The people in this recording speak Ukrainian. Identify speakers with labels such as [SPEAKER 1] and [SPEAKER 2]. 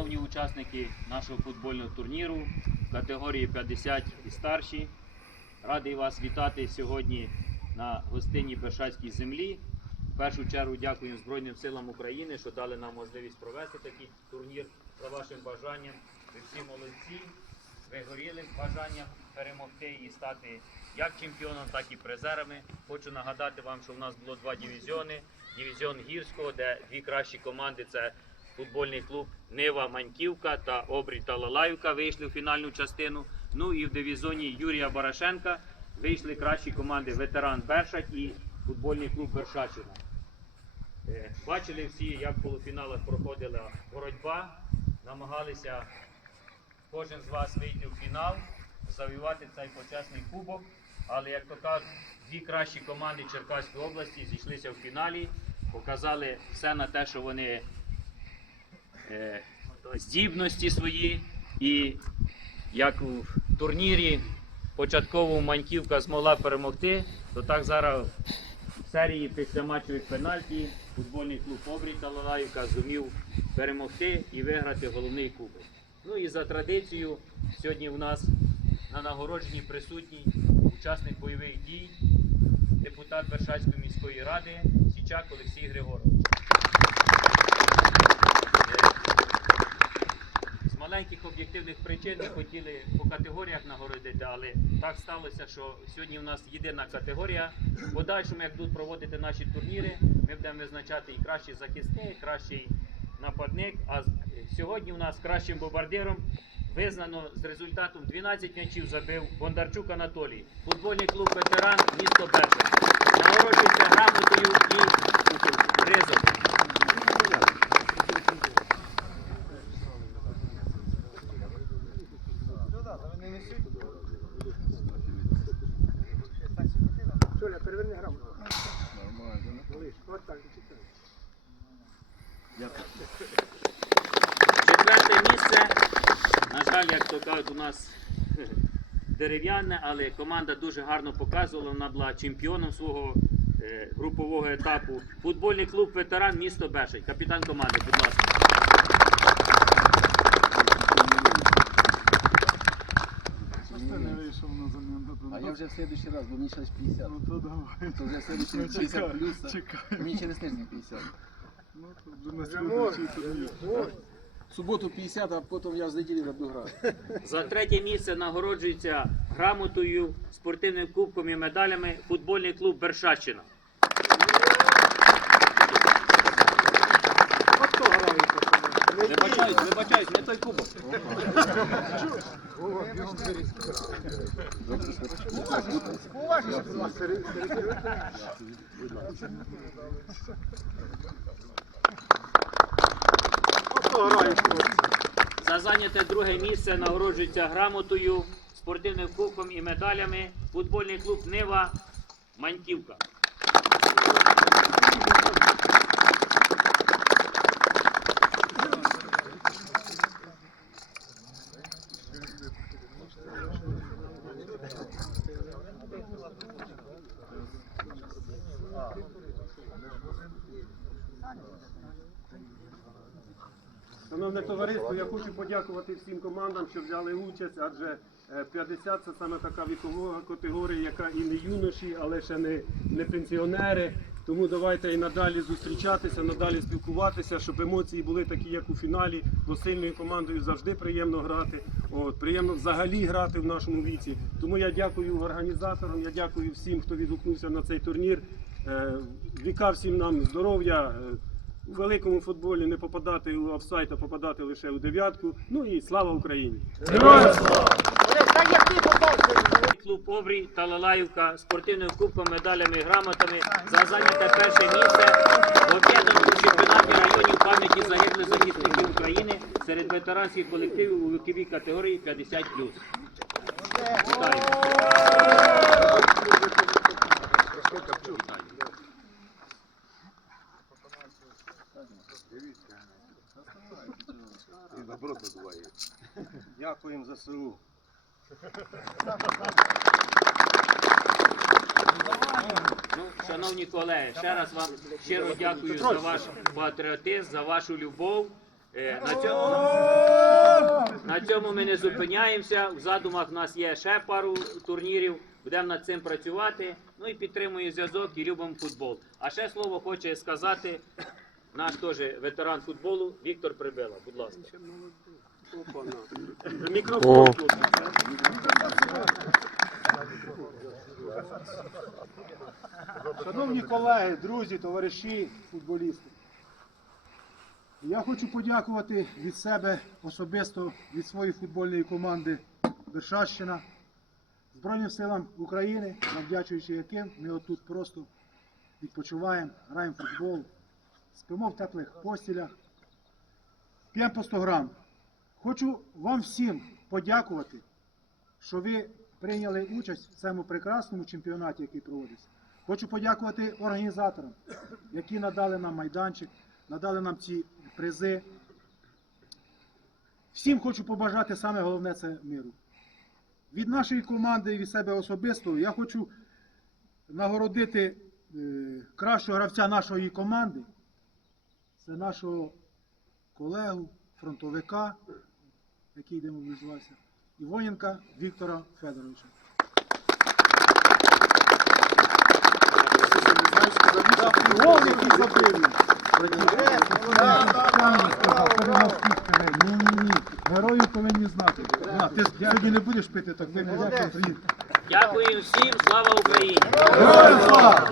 [SPEAKER 1] Шановні учасники нашого футбольного турніру категорії 50 і старші, радий вас вітати сьогодні на гостинній Бершацькій землі. В першу чергу дякую Збройним силам України, що дали нам можливість провести такий турнір за вашим бажанням. Ви всі молодці, ви горіли бажанням перемогти і стати як чемпіоном, так і призерами. Хочу нагадати вам, що в нас було два дивізіони. Дивізіон гірського, де дві кращі команди це футбольний клуб Нива Маньківка та Обрій Талалаївка вийшли в фінальну частину. Ну і в дивізіоні Юрія Барашенка вийшли кращі команди Ветеран Бершать і футбольний клуб Бершачина. Е, Бачили всі, як в полуфіналах проходила боротьба. Намагалися кожен з вас вийти в фінал, завоювати цей почесний кубок. Але, як то кажуть, дві кращі команди Черкаської області зійшлися в фіналі, показали все на те, що вони здібності свої. І як у турнірі початково Маньківка змогла перемогти, то так зараз в серії післяматчевих пенальті футбольний клуб Обрій Талалаївка зумів перемогти і виграти головний кубок. Ну і за традицією, сьогодні у нас на нагородженні присутній учасник бойових дій, депутат Вершацької міської ради Січак Олексій Григорович. Е, З маленьких об'єктивних причин ми хотіли по категоріях нагородити, але так сталося, що сьогодні у нас єдина категорія. В подальшому, як будуть проводити наші турніри, ми будемо визначати і кращий захисник, і кращий нападник. А сьогодні у нас кращим бомбардиром визнано з результатом 12 м'ячів забив Бондарчук Анатолій. Футбольний клуб ветеран місто Берша. Нагороджується грамотою і призом.
[SPEAKER 2] Соля, переверни грамоту. Малиш, от так, чекай.
[SPEAKER 1] Четверте місце. На жаль, як то кажуть, у нас дерев'яне, але команда дуже гарно показувала. Вона була чемпіоном свого е, групового етапу. Футбольний клуб ветеран місто Бешень. Капітан команди, будь ласка.
[SPEAKER 3] Що ж ти не вийшов на заміну?
[SPEAKER 4] А я вже в следующий раз, бо мені ще 50.
[SPEAKER 3] Ну то давай.
[SPEAKER 4] То вже в следующий
[SPEAKER 3] раз
[SPEAKER 4] 50
[SPEAKER 3] чекай,
[SPEAKER 4] плюс.
[SPEAKER 3] чекай.
[SPEAKER 4] Мені через тиждень 50.
[SPEAKER 3] Ну то вже на.
[SPEAKER 4] В суботу 50, а потім я з неділі на грати.
[SPEAKER 1] За третє місце нагороджується грамотою, спортивним кубком і медалями футбольний клуб Бершаччина.
[SPEAKER 2] От то грає, пацани. Не
[SPEAKER 1] Вибачаюсь, вибачаюсь, не той кубок. За зайняте друге місце нагороджується грамотою, спортивним кубком і медалями футбольний клуб Нива Маньківка.
[SPEAKER 5] Шановне товариство, я хочу подякувати всім командам, що взяли участь, адже е, 50 це саме така вікова категорія, яка і не юноші, але ще не, не пенсіонери. Тому давайте і надалі зустрічатися, надалі спілкуватися, щоб емоції були такі, як у фіналі, бо сильною командою завжди приємно грати. От, приємно взагалі грати в нашому віці. Тому я дякую організаторам, я дякую всім, хто відгукнувся на цей турнір. Е, Віка всім нам здоров'я. е, у великому футболі не попадати у офсайд, а попадати лише у дев'ятку. Ну і слава Україні!
[SPEAKER 1] Клуб Обрій Талалаївка спортивним кубком, медалями і грамотами за зайняте перше місце в об'єднаному чемпіонаті районів пам'яті загиблих захисників України серед ветеранських колективів у віковій категорії 50+. Вітаю.
[SPEAKER 5] Дякуємо за СУ.
[SPEAKER 1] Ну, шановні колеги, ще раз вам щиро дякую за ваш патріотизм, за вашу любов. Е, На цьому, на цьому ми не зупиняємося. В задумах у нас є ще пару турнірів. Будемо над цим працювати. Ну і підтримую зв'язок і любимо футбол. А ще слово хоче сказати наш теж ветеран футболу Віктор Прибила. Будь ласка.
[SPEAKER 5] Мікрофон тут.
[SPEAKER 2] Шановні колеги, друзі, товариші, футболісти. Я хочу подякувати від себе особисто від своєї футбольної команди Вершащина, Збройним силам України, завдячуючи яким ми отут просто відпочиваємо, граємо футбол, спимо в теплих постілях, п'ємо по 100 грам. Хочу вам всім подякувати, що ви прийняли участь в цьому прекрасному чемпіонаті, який проводиться. Хочу подякувати організаторам, які надали нам майданчик, надали нам ці призи. Всім хочу побажати саме головне це миру. Від нашої команди і від себе особисто я хочу нагородити е, кращого гравця нашої команди. Це нашого колегу, фронтовика, який демобілізувався, Івоненка Віктора Федоровича. Гол, який забив. сьогодні не будеш пити, так вип'єш, як ти.
[SPEAKER 1] Дякую всім, слава Україні! Героям слава!